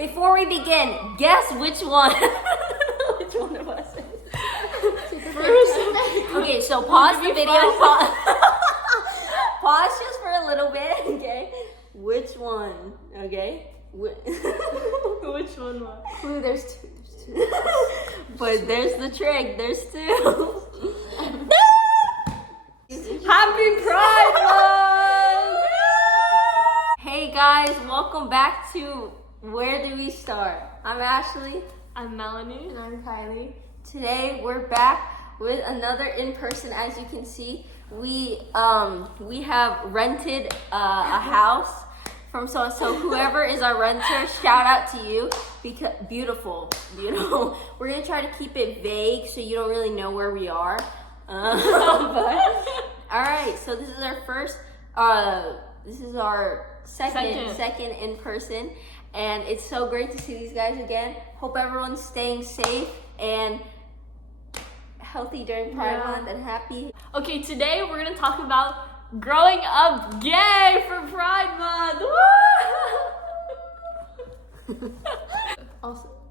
Before we begin, guess which one? Which one of us is? First. Okay, so pause the video. Pause just for a little bit, okay? Which one? Okay? Which one was? Clue, there's two. But there's the trick. There's two. Happy Pride Month! Hey guys, welcome back to Where Do We Start? I'm Ashley. I'm Melanie. And I'm Kylie. Today we're back with another in-person. As you can see, we have rented a house from so whoever is our renter, shout out to you, because beautiful. We're gonna try to keep it vague so you don't really know where we are. All right, so this is our first. This is our second in person, and it's so great to see these guys again. Hope everyone's staying safe and healthy during Pride Month and happy. Okay, today we're gonna talk about growing up gay for Pride Month. Woo!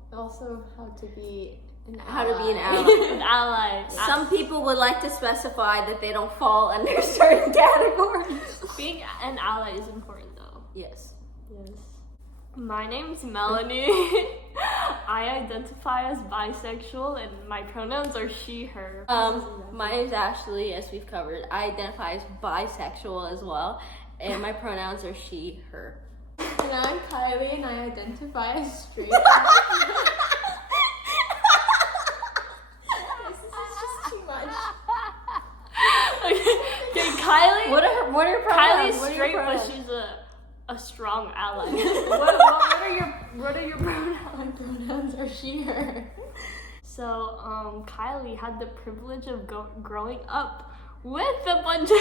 Also how to be an How to be an ally. ally. An ally. Some people would like to specify that they don't fall under certain categories. Being an ally is important though. Yes. Yes. My name's Melanie. I identify as bisexual and my pronouns are she, her. My name's Ashley, as we've covered. I identify as bisexual as well, and my pronouns are she, her. And I'm Kylie and I identify as straight. This is just too much. Okay, Kylie. What are her pronouns? Kylie's What are your straight, but pronouns? she's a strong ally. What are your pronouns? My pronouns are she, her. So, Kylie had the privilege of growing up with a bunch of.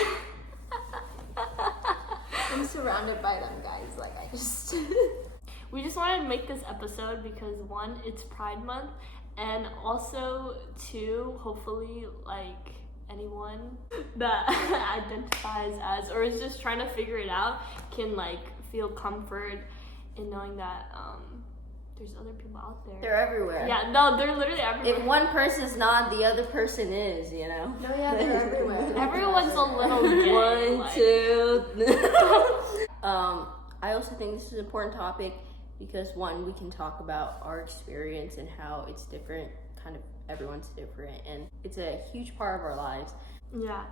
I'm surrounded by them guys, like I just We just wanted to make this episode because one, it's Pride Month, and also two, hopefully, like anyone that identifies as or is just trying to figure it out can like feel comfort in knowing that there's other people out there. They're everywhere. Yeah, no, they're literally everywhere. If one person's not, the other person is, you know? No, yeah, they're everywhere. Everyone's a little gay. One, like- two. I also think this is an important topic because one, we can talk about our experience and how it's different. Kind of everyone's different, and it's a huge part of our lives. Yeah,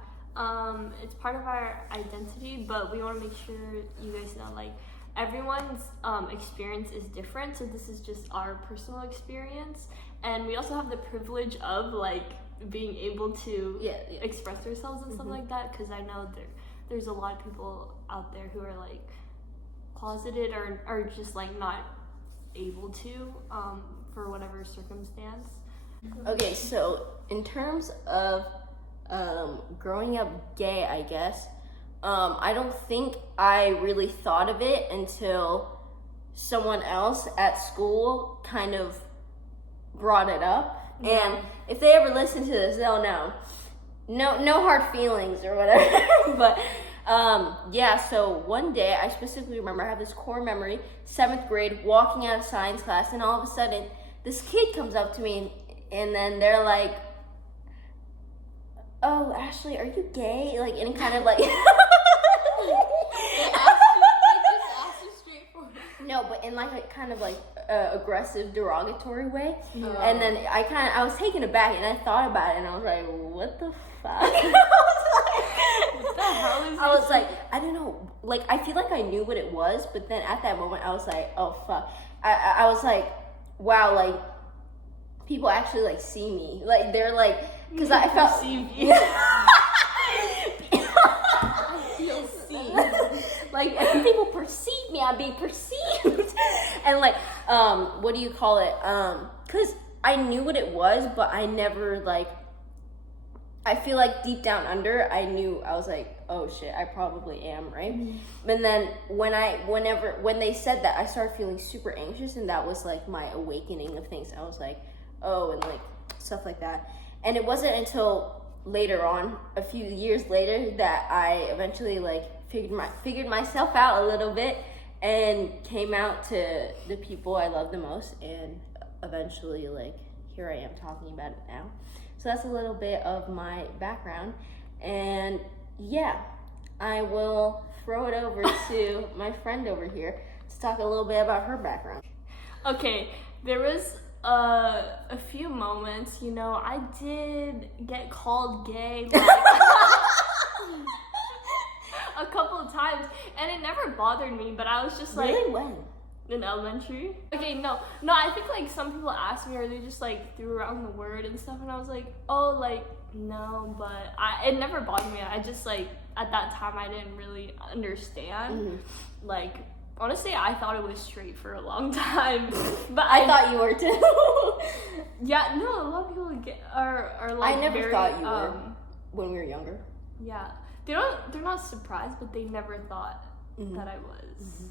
it's part of our identity, but we want to make sure you guys know, like, everyone's experience is different, so this is just our personal experience, and we also have the privilege of, like, being able to express ourselves and stuff like that, because I know there's a lot of people out there who are, like, closeted or are just, like, not able to, for whatever circumstance. Okay, so in terms of growing up gay, I guess, I don't think I really thought of it until someone else at school kind of brought it up. Yeah. And if they ever listen to this, they'll know. No hard feelings or whatever. But so one day I specifically remember, I have this core memory, 7th grade, walking out of science class, and all of a sudden this kid comes up to me and then they're like, "Oh, Ashley, are you gay?" Like, and kind of like They just asked you straightforward. no, but in like a kind of like aggressive, derogatory way. No. And then I was taken aback, and I thought about it, and I was like, "What the fuck?" What the hell is I was like, I don't know. Like, I feel like I knew what it was, but then at that moment, I was like, "Oh fuck!" I was like, "Wow!" Like, people actually like see me. Like, they're like, because I felt. perceive you. You'll see. Like, people perceive me, I'm being perceived. And like, what do you call it? Because I knew what it was, but I never like, I feel like deep down under, I was like, oh shit, I probably am, right? Mm-hmm. And then when they said that, I started feeling super anxious, and that was like my awakening of things. I was like, oh, and like stuff like that. And it wasn't until later on, a few years later, that I eventually like figured myself out a little bit, and came out to the people I love the most, and eventually, like, here I am talking about it now. So that's a little bit of my background, and yeah, I will throw it over to my friend over here to talk a little bit about her background. Okay, there was a few moments, you know, I did get called gay, like, a couple of times, and it never bothered me, but I was just like... Really? When? In elementary? Okay, no, I think, like, some people asked me, or they just, like, threw around the word and stuff, and I was like, oh, like, no, but it never bothered me. I just, like, at that time, I didn't really understand, like... Honestly, I thought it was straight for a long time, but I thought you were too. Yeah, no, a lot of people are like. I never very, thought you were when we were younger. Yeah, they're not surprised, but they never thought that I was.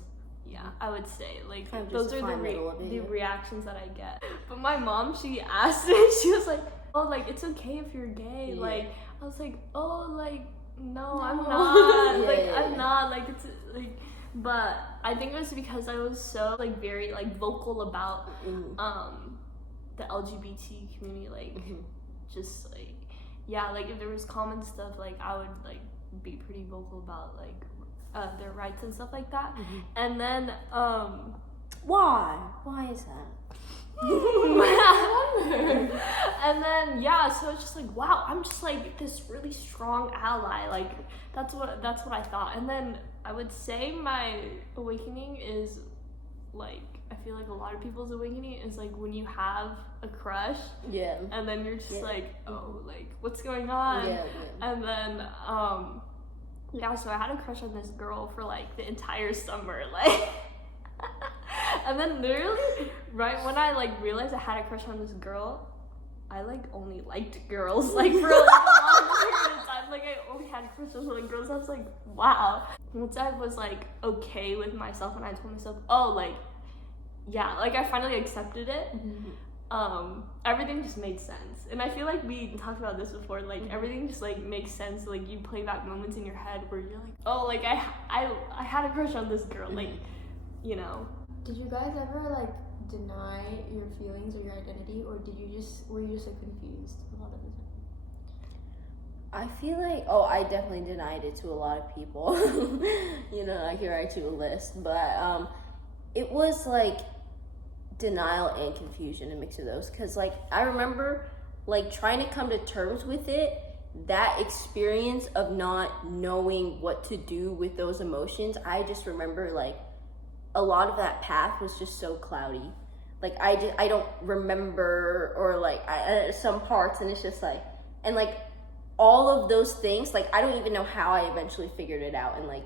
Yeah, I would say like kind of those are the reactions that I get. But my mom, she asked me, she was like, "Oh, like it's okay if you're gay." Yeah. Like I was like, "Oh, like no. I'm not. I'm not. Like it's like." But I think it was because I was so like very like vocal about the LGBT community, like just like like if there was common stuff, like I would like be pretty vocal about like their rights and stuff like that. And then why is that? And then so it's just like, wow, I'm just like this really strong ally, like that's what I thought. And then I would say my awakening is like, I feel like a lot of people's awakening is like when you have a crush, and then you're just like, oh, like what's going on? And then so I had a crush on this girl for like the entire summer, like and then literally right when I like realized I had a crush on this girl, I like only liked girls like for like a long period of time. Like I only had crushes on like girls. I was like, wow. Once I was like okay with myself and I told myself, oh, like like I finally accepted it. Everything just made sense. And I feel like we talked about this before, like everything just like makes sense. Like you play back moments in your head where you're like, oh, like I had a crush on this girl, like, you know. Did you guys ever like deny your feelings or your identity, or were you just like confused a lot of the time? I feel like I definitely denied it to a lot of people. You know, like here I write you a list, but it was like denial and confusion, a mix of those, because like I remember like trying to come to terms with it, that experience of not knowing what to do with those emotions. I just remember like a lot of that path was just so cloudy. Like I don't remember, or like some parts, and it's just like, and like all of those things, like I don't even know how I eventually figured it out and like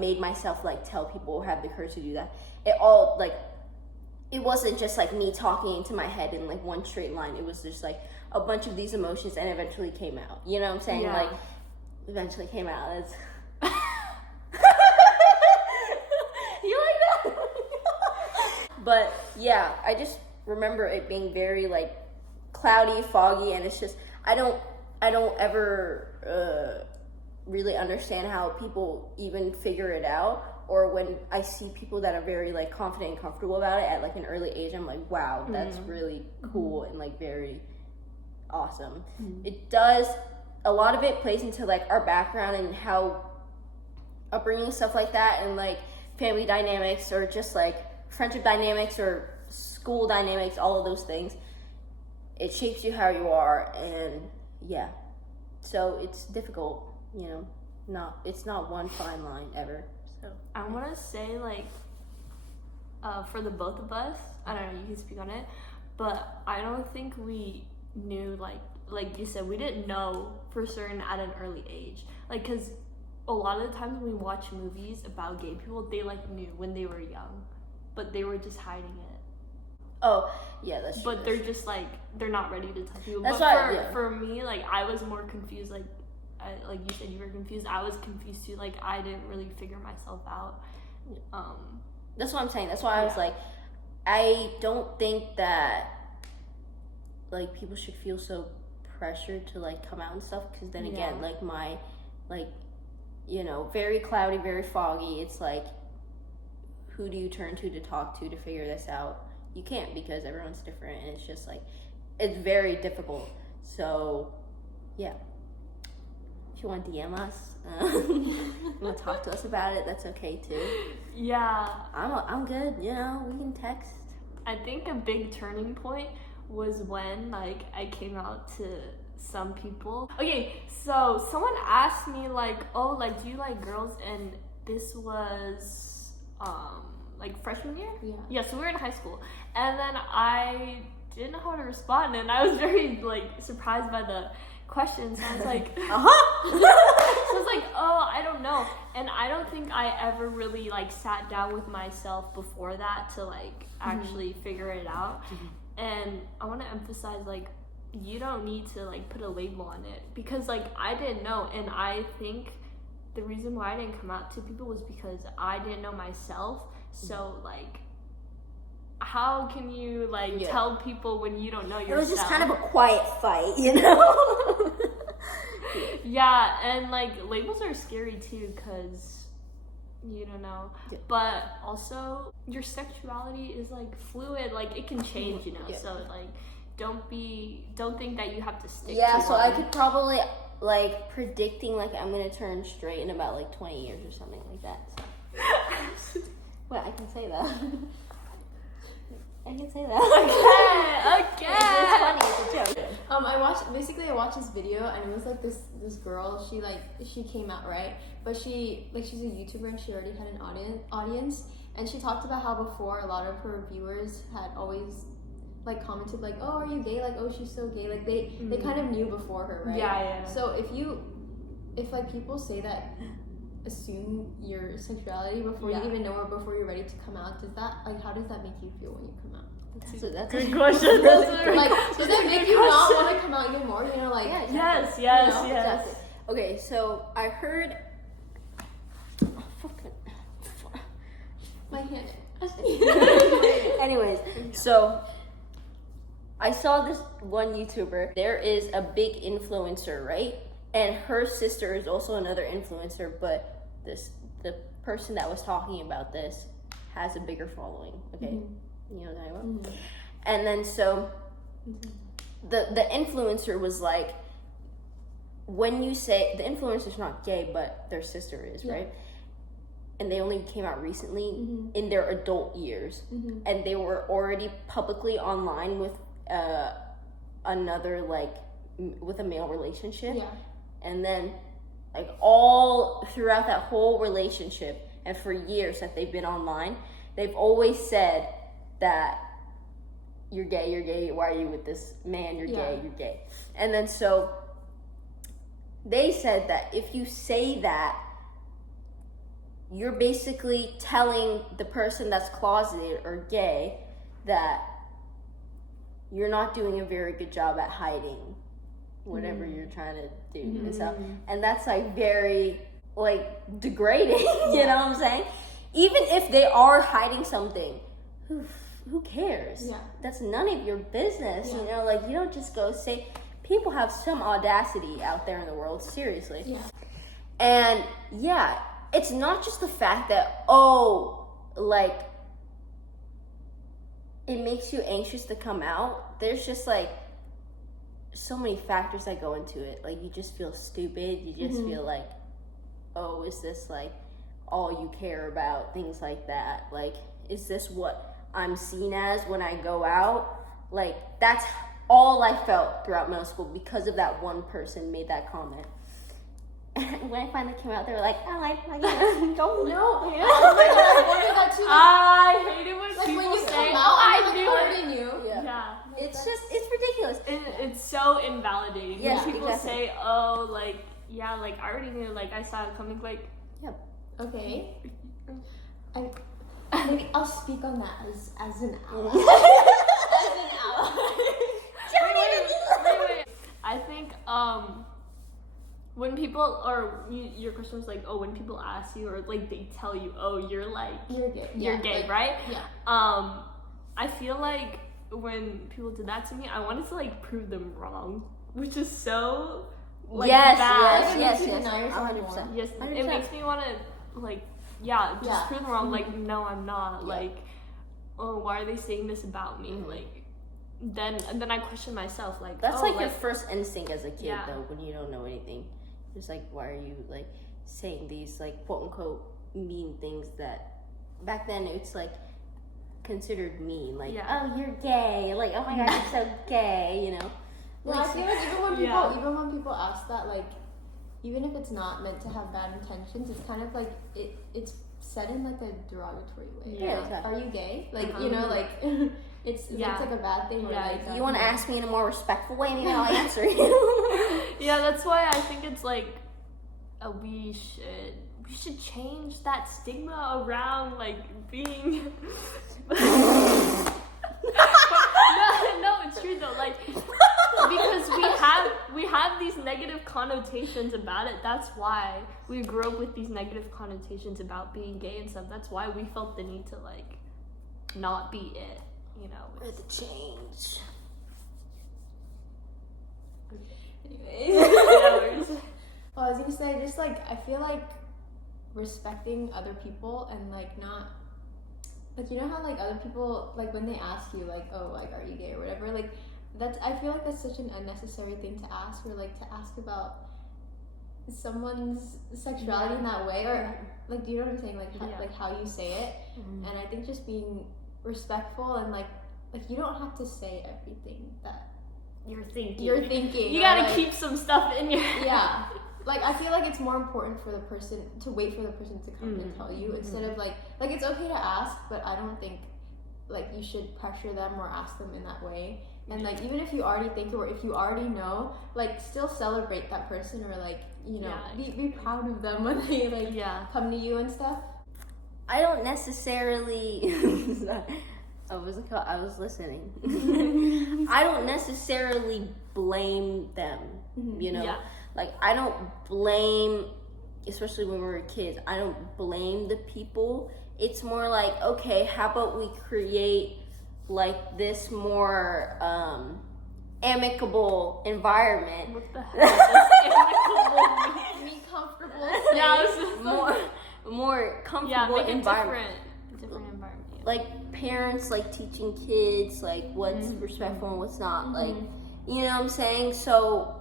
made myself like tell people or have the courage to do that. It all like, it wasn't just like me talking into my head in like one straight line. It was just like a bunch of these emotions, and eventually came out. You know what I'm saying? Yeah. Like eventually came out. It's you like that? But yeah, I just remember it being very like cloudy, foggy, and it's just I don't ever really understand how people even figure it out, or when I see people that are very like confident and comfortable about it at like an early age, I'm like, wow, that's really cool and like very awesome. It does, a lot of it plays into like our background and how upbringing, stuff like that, and like family dynamics, or just like friendship dynamics or school dynamics, all of those things. It shapes you how you are, and so it's difficult, you know, it's not one fine line ever. So I want to say like for the both of us, I don't know, you can speak on it, but I don't think we knew like you said, we didn't know for certain at an early age, like because a lot of the times when we watch movies about gay people, they like knew when they were young, but they were just hiding it. Oh, yeah, that's true. But they're just like, they're not ready to tell people. That's but for me, like I was more confused. Like like you said, you were confused. I was confused too. Like I didn't really figure myself out. That's what I'm saying. That's why I was like, I don't think that like people should feel so pressured to like come out and stuff. Because then again, like my like you know, very cloudy, very foggy. It's like, who do you turn to talk to figure this out? You can't, because everyone's different, and it's just like, it's very difficult. So, yeah. If you want to DM us, you want to talk to us about it, that's okay too. Yeah. I'm good, you know, we can text. I think a big turning point was when, like, I came out to some people. Okay, so someone asked me, like, oh, like, do you like girls? And this was, like, freshman year? Yeah, so we were in high school. And then I didn't know how to respond, and I was very, like, surprised by the questions. I was like, So I was like, oh, I don't know. And I don't think I ever really, like, sat down with myself before that to, like, actually figure it out. And I want to emphasize, like, you don't need to, like, put a label on it, because, like, I didn't know. And I think the reason why I didn't come out to people was because I didn't know myself. So, like, how can you, like, tell people when you don't know yourself? It was just kind of a quiet fight, you know? Yeah, and, like, labels are scary too, because you don't know. Yeah. But also, your sexuality is, like, fluid. Like, it can change, you know? Yeah. So, like, don't think that you have to stick to so one. I could probably, like, predicting, like, I'm going to turn straight in about, like, 20 years or something like that. So. Well, I can say that. I can say that. Okay. It's funny. It's a joke. I watched this video, and it was like this girl. She came out, right, but she's a YouTuber, and she already had an audience, and she talked about how before a lot of her viewers had always, like, commented, like, oh, are you gay? Like, oh, she's so gay. Like, they kind of knew before her, right? Yeah. So if like people say that, assume your sexuality before you even know, or before you're ready to come out, how does that make you feel when you come out? That's a good question. Like, does that make you not want to come out even more? You know, like, yes. Exactly. Okay, so I heard. My hand. Anyways, so I saw this one YouTuber. There is a big influencer, right? And her sister is also another influencer, but the person that was talking about this has a bigger following. Okay, you know what I'm talking about? And then so the influencer was like, when you say the influencer's not gay, but their sister is, right? And they only came out recently in their adult years, and they were already publicly online with another, like, with a male relationship. And then, like, all throughout that whole relationship, and for years that they've been online, they've always said that you're gay, why are you with this man, you're gay. And then so they said that if you say that, you're basically telling the person that's closeted or gay that you're not doing a very good job at hiding whatever you're trying to do and stuff. And that's, like, very, like, degrading. You know what I'm saying? Even if they are hiding something, who cares? That's none of your business. You know, like, you don't just go say. People have some audacity out there in the world, seriously. And it's not just the fact that, like, it makes you anxious to come out. There's just, like, so many factors that go into it. Like, you just feel stupid. You just feel like, oh, is this, like, all you care about? Things like that. Like, is this what I'm seen as when I go out? Like, that's all I felt throughout middle school because of that one person made that comment. And when I finally came out, they were like, I like my don't know. Oh my God, I wondered that too. I hate it when like, people when you say, come out, I knew hurting you. It's ridiculous. It's so invalidating. Yeah, when people exactly. say, oh, like, like, I already knew, like, I saw it coming, like, okay. Maybe I'll speak on that as an ally. Wait. I think, when people, your question was like, oh, when people ask you, or, like, they tell you, oh, you're gay, like, right? Yeah. I feel like when people did that to me, I wanted to, like, prove them wrong, which is so like yes, bad. Like, it yes, makes you yes, deny yourself 100%. Yes, 100%. it makes me want to like, just prove them wrong. Like, no, I'm not. Yeah. Like, oh, why are they saying this about me? Like, then I question myself. Like, That's oh, like your first instinct as a kid, Yeah. though, when you don't know anything. It's like, why are you like saying these like quote unquote mean things that back then it's like considered mean. Like, Yeah. oh, you're gay. Like, oh my god, you're so gay. You know. Yeah, I feel like Yeah. even when people ask that, like, even if it's not meant to have bad intentions, it's kind of like it's said in like a derogatory way. Yeah, Like, exactly. are you gay? Like, Uh-huh. you know, like it's Yeah. like a bad thing. Where, Yeah, like, exactly. You want to ask me in a more respectful way, maybe I'll answer you. Yeah, that's why I think it's like we should change that stigma around like being. no, it's true though. Like because we have these negative connotations about it. That's why we grew up with these negative connotations about being gay and stuff. That's why we felt the need to like not be it. You know. With the change. Anyways. Well, I was gonna say, just like, I feel like respecting other people and like not, like, you know how like other people, like when they ask you like, oh, like, are you gay or whatever, like I feel like that's such an unnecessary thing to ask, or like to ask about someone's sexuality in that way, or like, do you know what I'm saying, like like how you say it. And I think just being respectful and like you don't have to say everything that You're thinking. you You gotta like, keep some stuff in your. yeah. Like, I feel like it's more important for the person to wait for the person to come and tell you, instead of like it's okay to ask, but I don't think like you should pressure them or ask them in that way. And like, even if you already think it, or if you already know, like, still celebrate that person, or like, you know, be proud of them when they like come to you and stuff. I don't necessarily. I was listening. I don't necessarily blame them. You know. Yeah. Like, I don't blame, especially when we were kids, I don't blame the people. It's more like, okay, how about we create like this more amicable environment. What the hell does amicable mean? Be comfortable. Yeah, more comfortable make it environment. different environment. Yeah. Like parents like teaching kids like what's respectful and what's not. Like, you know what I'm saying? So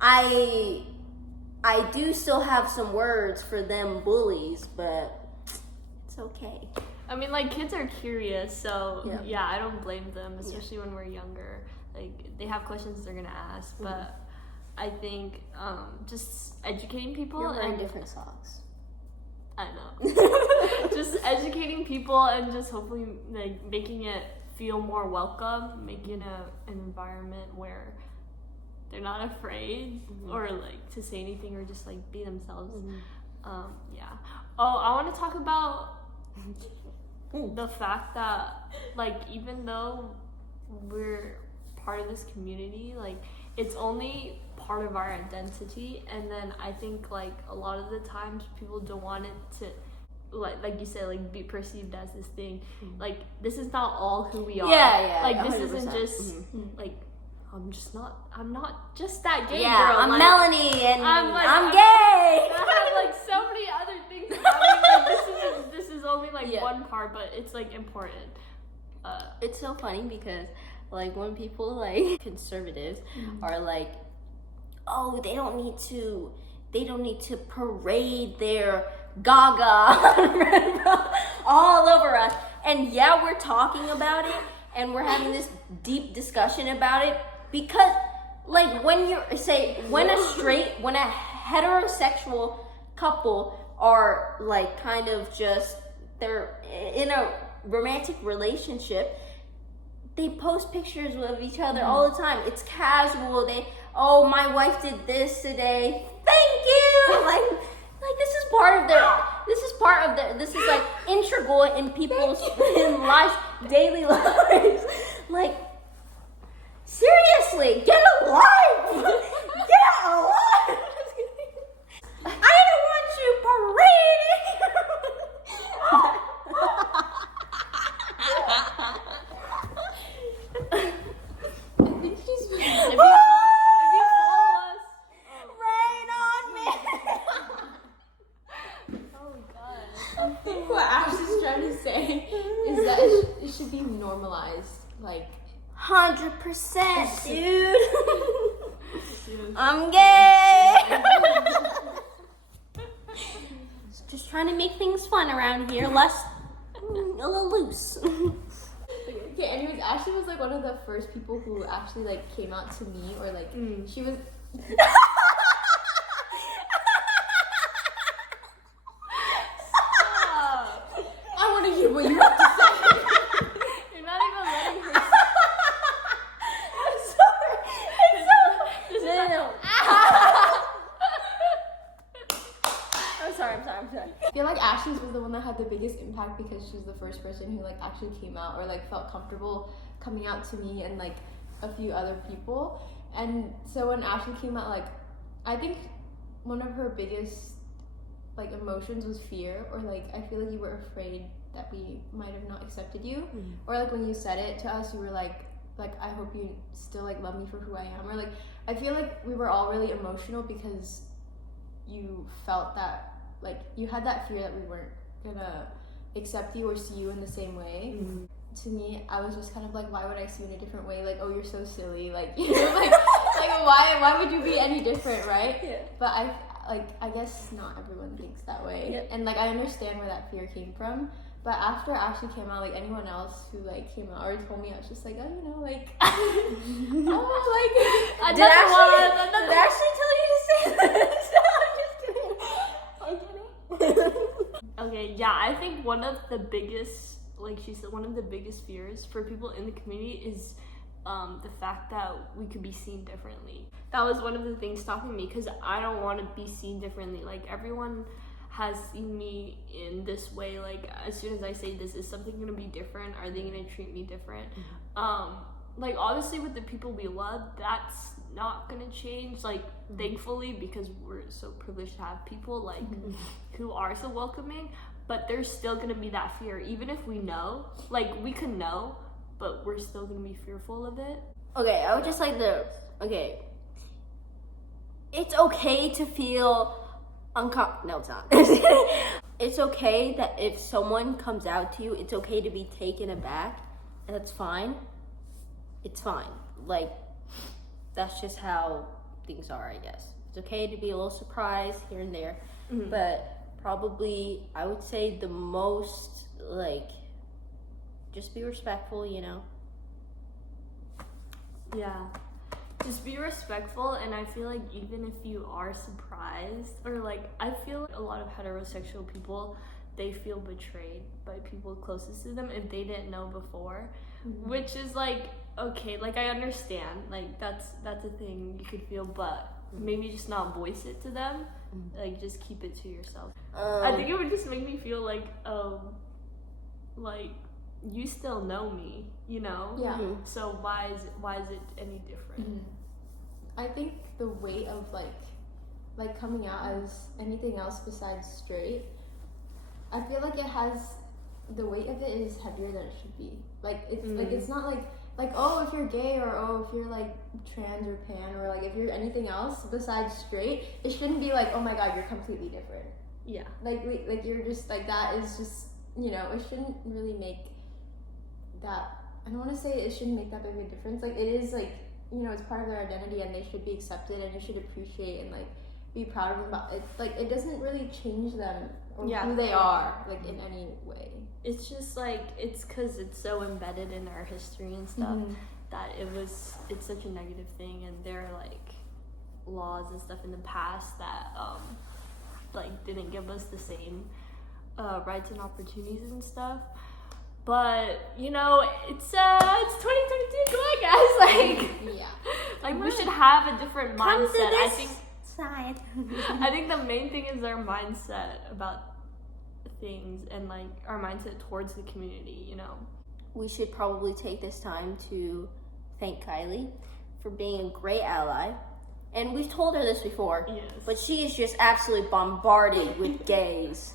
I do still have some words for them bullies, but it's okay. I mean, like, kids are curious, so yeah, I don't blame them, especially when we're younger. Like, they have questions they're gonna ask, but I think just educating people. You're wearing different socks. I know. Just educating people and just hopefully like making it feel more welcome, making an environment where they're not afraid or like to say anything or just like be themselves. Yeah. Oh, I want to talk about the fact that like even though we're part of this community, like it's only part of our identity, and then I think like a lot of the times people don't want it to like you said, like be perceived as this thing. Like this is not all who we are. Like 100%. this isn't just like I'm not just that gay girl. I'm like, Melanie and I'm gay. I have like so many other things about me. Like this is only like one part, but it's like important. It's so funny because like when people like conservatives are like, oh, they don't need to parade their gaga all over us. And yeah, we're talking about it and we're having this deep discussion about it because like when a heterosexual couple are like kind of just, they're in a romantic relationship, they post pictures of each other all the time. It's casual. Oh, my wife did this today. Thank you. Like this is like integral in people's lives, daily lives. Like, seriously, get a life. Get a life. I don't want you parading. If you follow say is that it should be normalized. Like 100%, dude. I'm gay. Just trying to make things fun around here, less a little loose. Okay, anyways, Ashley was like one of the first people who actually like came out to me, or like she was. I want to hear what you have to say. You're not even letting her. I'm sorry. No. I'm sorry. I feel like Ashley's was the one that had the biggest impact because she was the first person who like actually came out or like felt comfortable coming out to me and like a few other people. And so when Ashley came out, like I think one of her biggest like emotions was fear, or like I feel like you were afraid that we might have not accepted you, or like when you said it to us, you were like I hope you still like love me for who I am, or like I feel like we were all really emotional because you felt that like you had that fear that we weren't gonna accept you or see you in the same way. To me, I was just kind of like, why would I see you in a different way? Like, oh, you're so silly, like, you know, like why would you be any different, right? Yeah. But I guess not everyone thinks that way. Yeah. And like I understand where that fear came from. But after Ashley came out, like anyone else who like came out or told me, I was just like, oh, you know, like, oh, like, Did Ashley tell you to say this? I'm just kidding. Okay, yeah, I think one of the biggest, like she said, one of the biggest fears for people in the community is the fact that we could be seen differently. That was one of the things stopping me, because I don't want to be seen differently. Like, everyone has seen me in this way. Like, as soon as I say this, is something going to be different? Are they going to treat me different? Like, obviously with the people we love, that's not going to change, like, thankfully, because we're so privileged to have people, like, who are so welcoming. But there's still going to be that fear, even if we know. Like, we could know, but we're still going to be fearful of it. Okay, I would just like to, okay. It's okay to feel uncomfortable. No, it's not. It's okay that if someone comes out to you, it's okay to be taken aback. And that's fine. It's fine. Like, that's just how things are, I guess. It's okay to be a little surprised here and there. But probably, I would say the most, like, just be respectful, you know? Yeah. Just be respectful, and I feel like even if you are surprised, or like, I feel like a lot of heterosexual people, they feel betrayed by people closest to them if they didn't know before, which is like, okay, like I understand, like that's a thing you could feel, but maybe just not voice it to them, like just keep it to yourself. I think it would just make me feel like you still know me, you know? Yeah. So why is it any different? I think the weight of like coming out as anything else besides straight, I feel like it has, the weight of it is heavier than it should be. Like it's like it's not like oh, if you're gay, or oh, if you're like trans or pan, or like if you're anything else besides straight, it shouldn't be like, oh my god, you're completely different. Yeah. Like you're just like, that is just, you know, it shouldn't really make that, I don't want to say it shouldn't make that big of a difference. Like, it is like, you know, it's part of their identity and they should be accepted, and you should appreciate and like be proud of them about it. Like, it doesn't really change them or who they are, like, in any way. It's just like, it's because it's so embedded in our history and stuff that it's such a negative thing, and there are like laws and stuff in the past that like didn't give us the same rights and opportunities and stuff. But you know, it's 2022. Come on, guys! Like, Yeah, like we should have a different Come mindset. to this I think side. I think the main thing is our mindset about things, and like our mindset towards the community, you know. We should probably take this time to thank Kylie for being a great ally. And we've told her this before, Yes. but she is just absolutely bombarded with gays.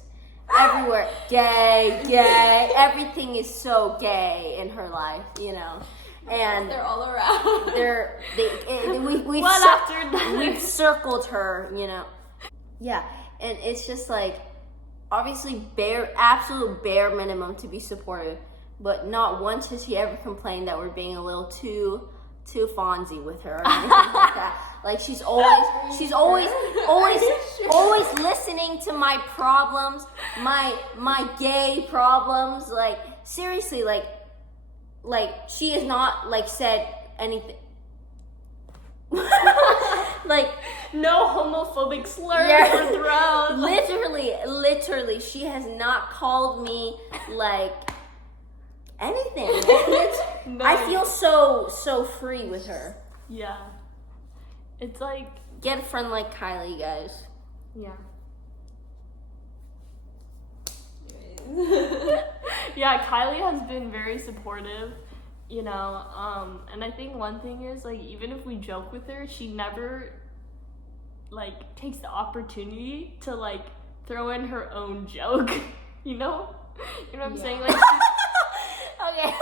Everywhere, gay, everything is so gay in her life, you know. And they're all around. we've circled her, you know. Yeah, and it's just like, obviously absolute bare minimum to be supportive, but not once has she ever complained that we're being a little too Fonzie with her or anything like that. Like she's always listening to my problems, my gay problems. Like seriously, like she has not like said anything. Like no homophobic slurs Yeah. were thrown. literally, she has not called me like anything. No. I feel so free with her. Yeah. It's like, Get a friend like Kylie, guys. yeah. Yeah, Kylie has been very supportive, you know, and I think one thing is, like, even if we joke with her, she never, like, takes the opportunity to, like, throw in her own joke, you know? You know what I'm saying? Like, Okay.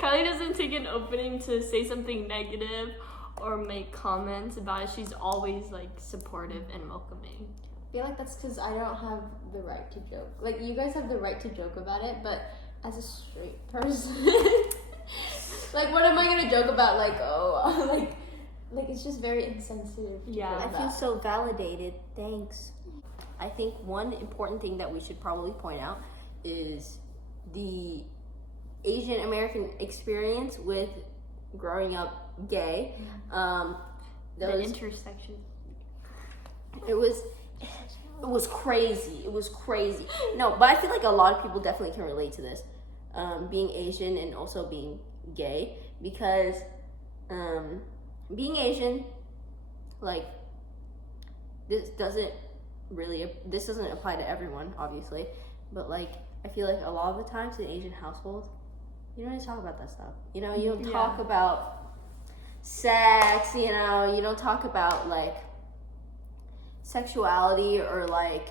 Kylie doesn't take an opening to say something negative or make comments about it. She's always, like, supportive and welcoming. I feel like that's because I don't have the right to joke. Like, you guys have the right to joke about it, but as a straight person, like, what am I gonna joke about? Like, oh, like it's just very insensitive. To Yeah. joke I feel about. so validated. Thanks. I think one important thing that we should probably point out is the Asian American experience with growing up gay. The Those, intersection. it was crazy. It was crazy. No, but I feel like a lot of people definitely can relate to this, being Asian and also being gay, because being Asian, like, this doesn't apply to everyone, obviously, but like I feel like a lot of the times in Asian households, you don't really talk about that stuff. You know, you don't talk about sex. You know, you don't talk about like sexuality or like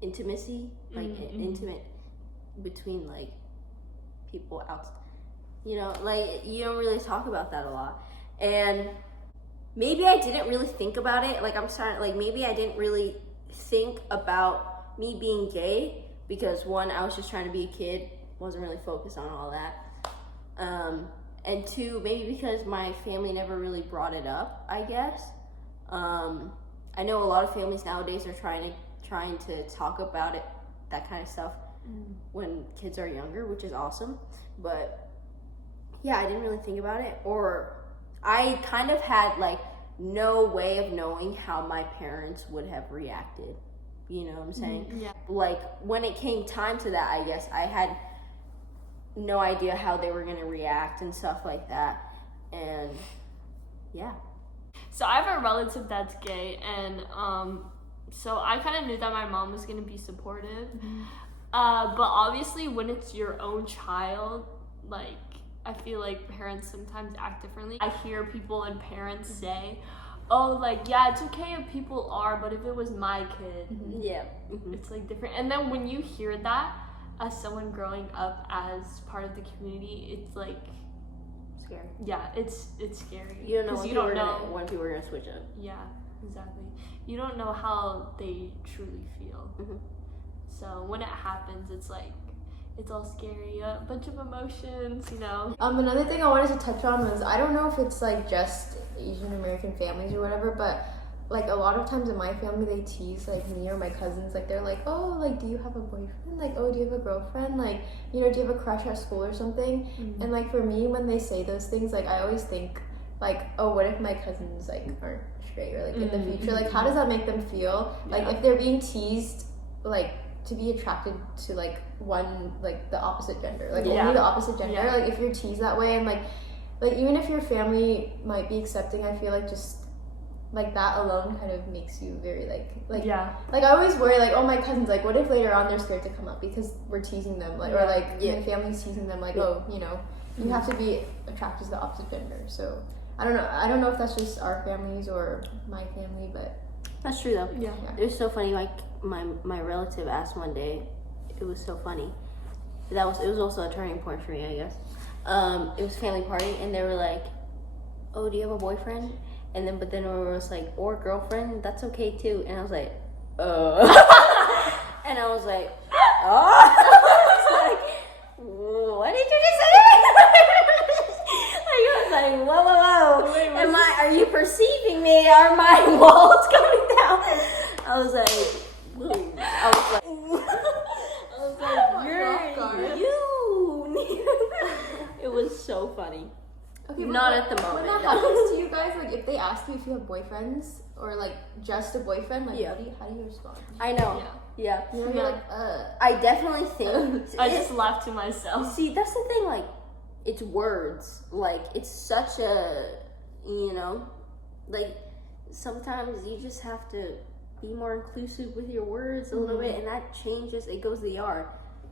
intimacy, like intimate between like people out. You know, like you don't really talk about that a lot. And maybe I didn't really think about it. Like I'm starting, like maybe I didn't really think about me being gay because one, I was just trying to be a kid, wasn't really focused on all that. And two, maybe because my family never really brought it up, I guess. I know a lot of families nowadays are trying to talk about it, that kind of stuff, when kids are younger, which is awesome. But yeah, I didn't really think about it, or I kind of had like no way of knowing how my parents would have reacted. You know what I'm saying? Yeah. Like when it came time to that, I guess I had no idea how they were gonna react and stuff like that. And yeah. So I have a relative that's gay, and so I kind of knew that my mom was gonna be supportive. But obviously, when it's your own child, like I feel like parents sometimes act differently. I hear people and parents say, "Oh, like yeah, it's okay if people are, but if it was my kid, Yeah. it's like different." And then when you hear that as someone growing up as part of the community, it's like, Scary. yeah, it's scary. You don't know 'Cause when you people don't are know. gonna, when people are gonna switch up. Yeah, exactly. You don't know how they truly feel. So when it happens, it's like, it's all scary, a bunch of emotions, you know. Another thing I wanted to touch on was, I don't know if it's like just Asian American families or whatever, but like a lot of times in my family they tease like me or my cousins, like they're like, oh, like do you have a boyfriend, like oh do you have a girlfriend, like you know do you have a crush at school or something. And like for me, when they say those things, like I always think like, oh, what if my cousins like aren't straight, or like in the future, like how does that make them feel? Like if they're being teased like to be attracted to like one, like the opposite gender, like only the opposite gender, like if you're teased that way, and like even if your family might be accepting, I feel like just like that alone kind of makes you very like like I always worry like, oh my cousins, like what if later on they're scared to come up because we're teasing them, like or like my family's teasing them, like oh you know you have to be attracted to the opposite gender. So I don't know if that's just our families or my family, but That's true though. Yeah. It was so funny. Like my relative asked one day. It was so funny. It was also a turning point for me, I guess. It was family party, and they were like, "Oh, do you have a boyfriend?" And then, but then it was like, "Or girlfriend? That's okay too." And I was like, And I was like, oh. I was like, what did you just say? I was like, whoa. Wait, are you perceiving me? Are my walls coming down? I was like, whoa. I was like, you. It was so funny. Okay, Not at the moment. When that happens to you guys, like if they ask you if you have boyfriends or like just a boyfriend, like how do you respond? I know. Yeah. You know, you're like, I definitely think. I just laugh to myself. See, that's the thing. Like, it's words. Like, it's such a, like sometimes you just have to be more inclusive with your words a little bit, and that changes. It goes the yard.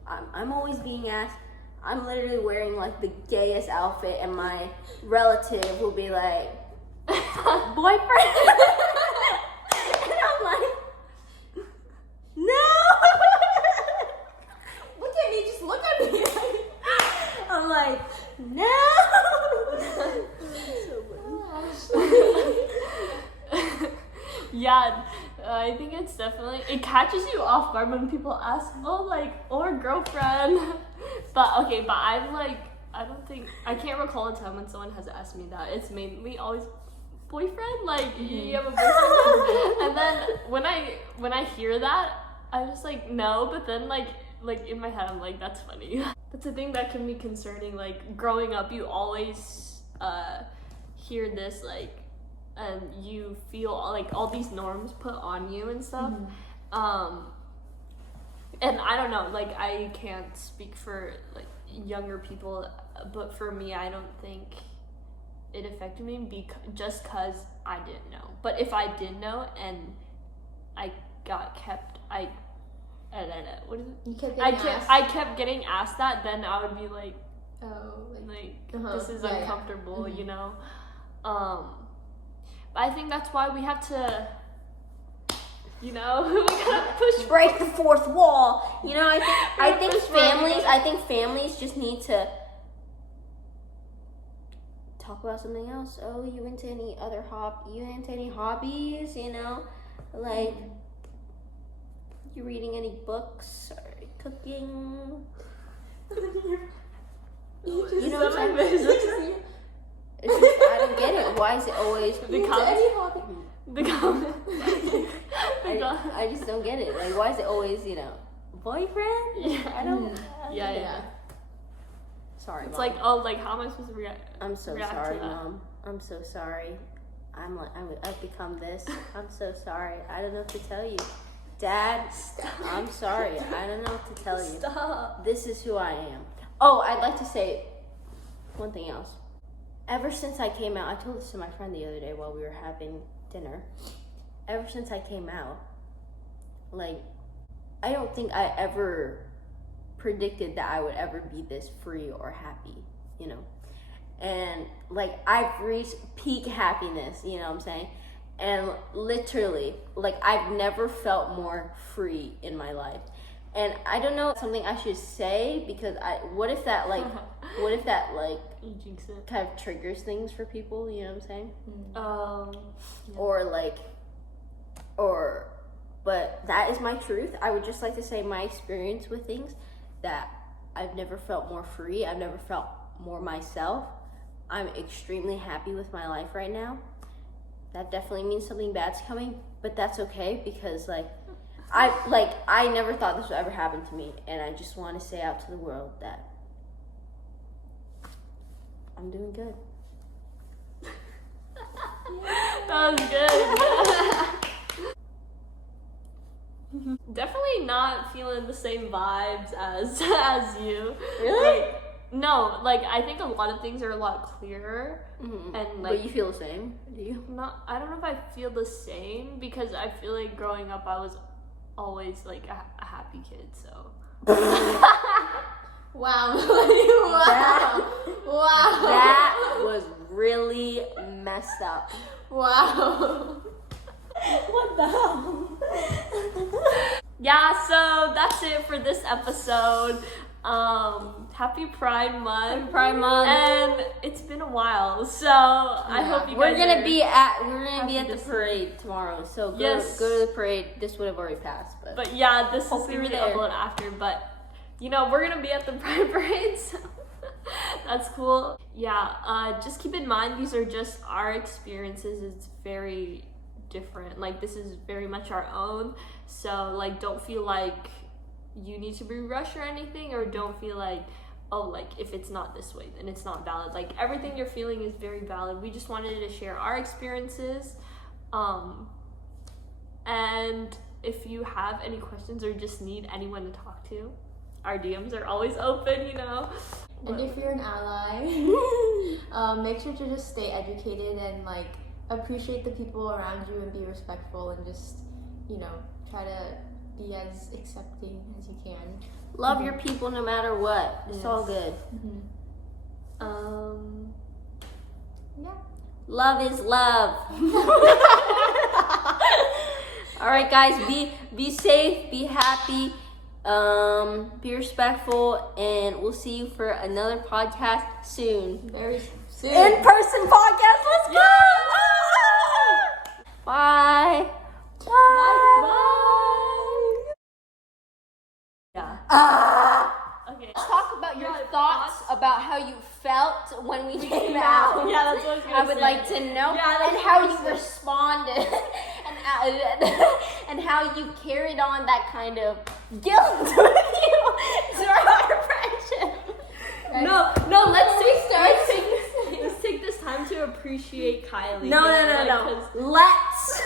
I'm always being asked. I'm literally wearing like the gayest outfit, and my relative will be like, boyfriend? And I'm like, no! look at me, just look at me. I'm like, no! Yeah, I think it's definitely, it catches you off guard when people ask, or girlfriend. But I'm like, I can't recall a time when someone has asked me that. It's mainly always boyfriend, like, you have a boyfriend? And then when I hear that, I'm just like, no, but then like in my head, I'm like, that's funny. That's a thing that can be concerning, like, growing up, you always hear this, like, and you feel like all these norms put on you and stuff. And I don't know, like, I can't speak for like younger people, but for me, I don't think it affected me just cause I didn't know. But if I did know and I got kept, what is it? You kept getting asked? I kept getting asked that, then I would be like, this is Yeah, uncomfortable, you know. But I think that's why we have to, we gotta push. Break the fourth wall. I think Push families just need to talk about something else. Oh, you into any hobbies? Like, you reading any books or cooking? You know what I'm saying? It's just, I don't get it. Why is it always I just don't get it. Like, why is it always, boyfriend? Yeah. I don't. Yeah. Sorry, It's Mom. like, like, how am I supposed to react? I'm so react sorry, to that? Mom. I'm so sorry. I've become this. I'm so sorry. I don't know what to tell you. Dad, I'm sorry. I don't know what to tell you. Stop. This is who I am. Oh, I'd like to say one thing else. Ever since I came out, I told this to my friend the other day while we were having dinner. Ever since I came out, like, I don't think I ever predicted that I would ever be this free or happy, And, like, I've reached peak happiness, you know what I'm saying? And literally, like, I've never felt more free in my life. And I don't know, something I should say, because what if that You jinx it. kind of triggers things for people, you know what I'm saying? Yeah. But that is my truth. I would just like to say my experience with things, that I've never felt more free. I've never felt more myself. I'm extremely happy with my life right now. That definitely means something bad's coming, but that's okay, because I never thought this would ever happen to me, and I just want to say out to the world that I'm doing good. That was good. Definitely not feeling the same vibes as you. Really? No, like, I think a lot of things are a lot clearer. Mm-hmm. And, like, but you feel the same, do you? I don't know if I feel the same, because I feel like growing up I was always like a happy kid, so. Wow. That was really messed up. Wow. What the hell? Yeah, so that's it for this episode. Happy Pride Month. Happy Pride Month. And it's been a while, so I hope you guys We're gonna are be at the this parade tomorrow. So go Yes. go to the parade. This would have already passed, But yeah, this Hope is you gonna were be there. uploaded after. But you know, we're gonna be at the Pride Parade, so that's cool. Yeah, just keep in mind these are just our experiences. It's very different. Like this is very much our own. So like, don't feel like you need to be rushed or anything, or don't feel like, oh, like if it's not this way then it's not valid. Like everything you're feeling is very valid. We just wanted to share our experiences, and if you have any questions or just need anyone to talk to, our DMs are always open, you know. And if you're an ally, make sure to just stay educated and like appreciate the people around you and be respectful and just, you know, try to be as accepting as you can. love your people no matter what. It's all good. Yeah. Love is love. All right, guys, be safe, be happy, be respectful, and we'll see you for another podcast soon. Very soon. In-person podcast. Let's go. Bye. Yeah. Okay. Talk about your Yeah, thoughts about how you felt when we came out. Yeah, that's what I was gonna I would say. like to know, Yeah, that's and what how I was you responded, and how you carried on that kind of guilt with you throughout our friendship. No, let's take this time to appreciate Kylie. No. Let's.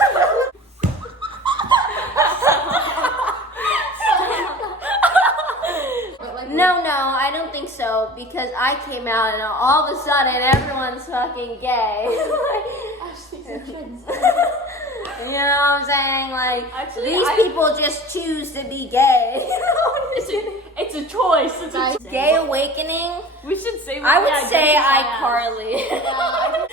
No, I don't think so, because I came out and all of a sudden everyone's fucking gay. You know what I'm saying? Like, Actually, these people just choose to be gay. It's a choice. It's a Gay awakening? We should say. I would yeah, say get your ass. iCarly. I